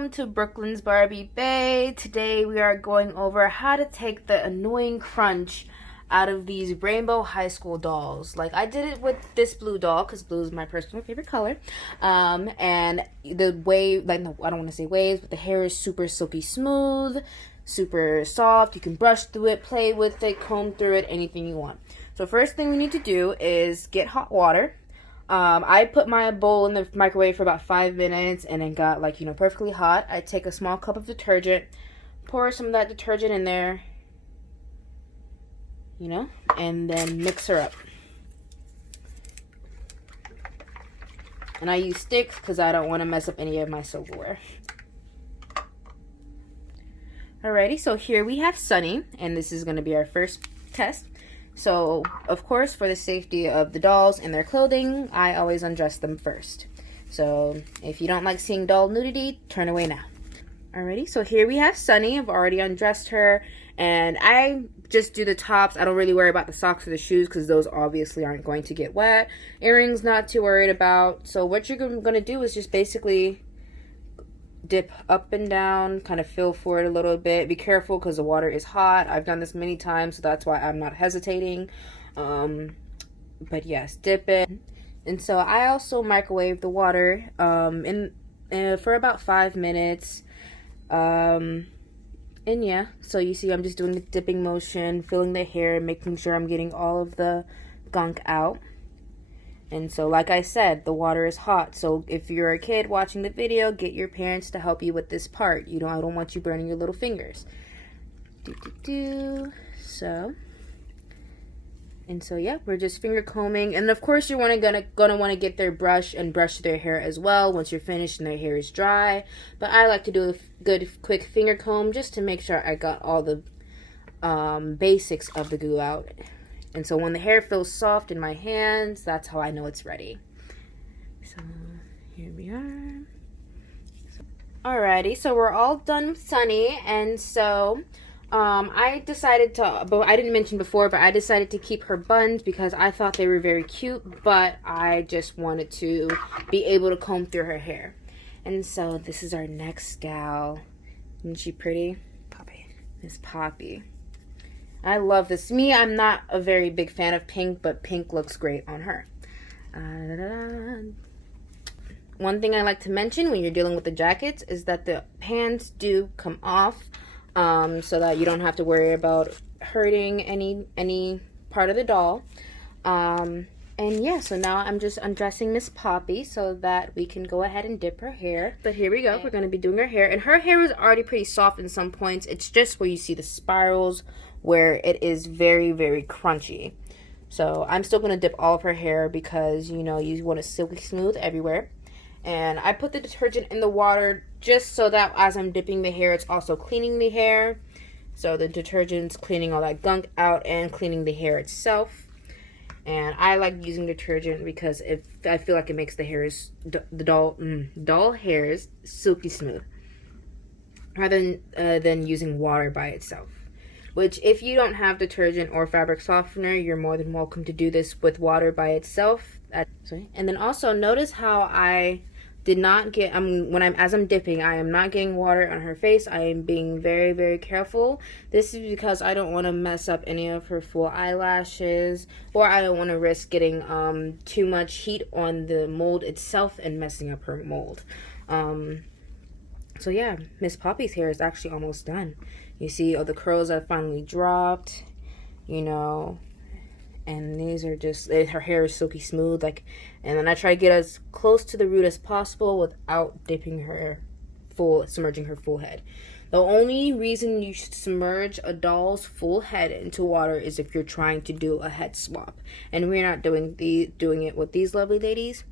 welcome to Brooklyn's Barbie Bay. Today we are going over how to take the annoying crunch out of these rainbow high school dolls. Like I did it with this blue doll because blue is my personal favorite color. And the wave, like no, I don't want to say waves, but the hair is super silky smooth, super soft. You can brush through it, play with it, comb through it, anything you want. So first thing we need to do is get hot water. I put my bowl in the microwave for about 5 minutes and it got perfectly hot. I take a small cup of detergent, pour some of that detergent in there, and then mix her up. And I use sticks because I don't want to mess up any of my silverware. Alrighty, so here we have Sunny, and this is going to be our first test. So, of course, for the safety of the dolls and their clothing, I always undress them first. So, if you don't like seeing doll nudity, turn away now. Alrighty, so here we have Sunny. I've already undressed her, and I just do the tops. I don't really worry about the socks or the shoes because those obviously aren't going to get wet. Earrings, not too worried about. So, what you're going to do is just basically dip up and down, kind of feel for it a little bit. Be careful because the water is hot. I've done this many times, so that's why I'm not hesitating. But yes, dip it. And so I also microwave the water for about 5 minutes. And yeah, so you see I'm just doing the dipping motion, feeling the hair, making sure I'm getting all of the gunk out. And so, like I said, the water is hot. So if you're a kid watching the video, get your parents to help you with this part. I don't want you burning your little fingers. So yeah, we're just finger combing. And of course, you're gonna want to get their brush and brush their hair as well once you're finished and their hair is dry. But I like to do a good quick finger comb just to make sure I got all the basics of the glue out. And so when the hair feels soft in my hands, that's how I know it's ready. So here we are. Alrighty, so we're all done with Sunny. And so I decided to, but I didn't mention before, but I decided to keep her buns because I thought they were very cute, but I just wanted to be able to comb through her hair. And so this is our next gal. Isn't she pretty? Poppy. Miss Poppy. I love this. I'm not a very big fan of pink, but pink looks great on her. One thing I like to mention when you're dealing with the jackets is that the pants do come off, so that you don't have to worry about hurting any part of the doll. And yeah, so now I'm just undressing Miss Poppy so that we can go ahead and dip her hair. But here we go. We're going to be doing her hair. And her hair is already pretty soft in some points. It's just where you see the spirals where it is very, very crunchy. So I'm still going to dip all of her hair because, you want it silky smooth everywhere. And I put the detergent in the water just so that as I'm dipping the hair, it's also cleaning the hair. So the detergent's cleaning all that gunk out and cleaning the hair itself. And I like using detergent because I feel like it makes the hairs, doll hairs silky smooth, rather than using water by itself. Which, if you don't have detergent or fabric softener, you're more than welcome to do this with water by itself. And then also notice how I did not get, as I'm dipping, I am not getting water on her face. I am being very, very careful. This is because I don't want to mess up any of her full eyelashes, or I don't want to risk getting too much heat on the mold itself and messing up her mold. So yeah, Miss Poppy's hair is actually almost done. You see, the curls have finally dropped, and these are just, her hair is silky smooth, and then I try to get as close to the root as possible without dipping her submerging her full head. The only reason you should submerge a doll's full head into water is if you're trying to do a head swap, and we're not doing it with these lovely ladies.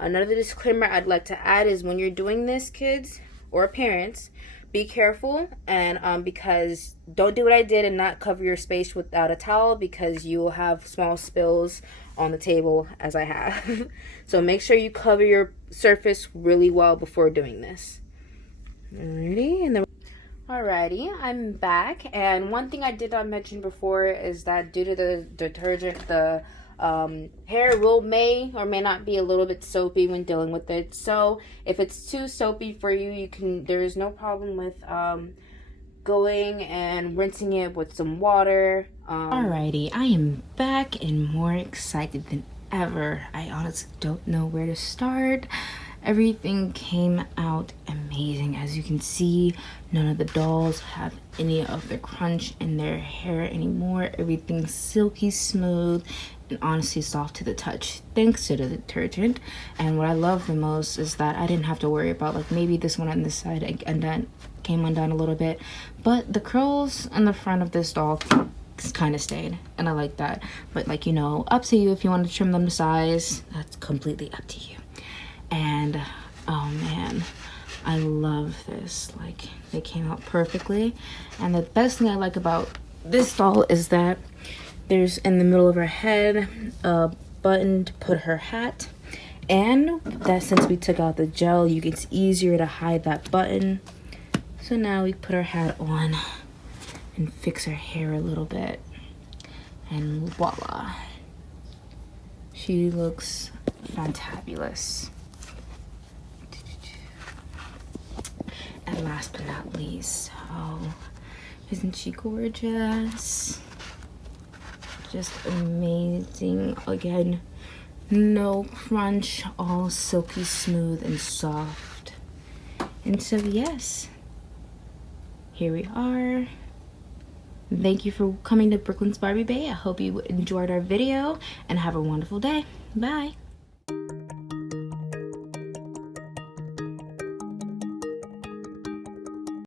Another disclaimer I'd like to add is when you're doing this, kids or parents, be careful, and because don't do what I did and not cover your space without a towel, because you will have small spills on the table as I have. So make sure you cover your surface really well before doing this. Alrighty, I'm back, and one thing I did not mention before is that due to the detergent, the Hair may or may not be a little bit soapy when dealing with it. So if it's too soapy for you, there is no problem with going and rinsing it with some water. Alrighty, I am back and more excited than ever. I honestly don't know where to start. Everything came out amazing. As you can see, none of the dolls have any of the crunch in their hair anymore. Everything's silky smooth and honestly soft to the touch thanks to the detergent. And what I love the most is that I didn't have to worry about, like, maybe this one on this side came undone a little bit, but the curls on the front of this doll kind of stayed, and I like that. But, like, you know, up to you if you want to trim them to size. That's completely up to you. And oh man, I love this. Like, they came out perfectly. And the best thing I like about this doll is that there's in the middle of her head a button to put her hat, and that since we took out the gel, it's easier to hide that button. So now we put our hat on and fix her hair a little bit, and voila, she looks fantabulous. And last but not least, oh, isn't she gorgeous? Just amazing. Again, no crunch, all silky smooth and soft. And so yes, here we are. Thank you for coming to Brooklyn's Barbie Bay. I hope you enjoyed our video and have a wonderful day. Bye.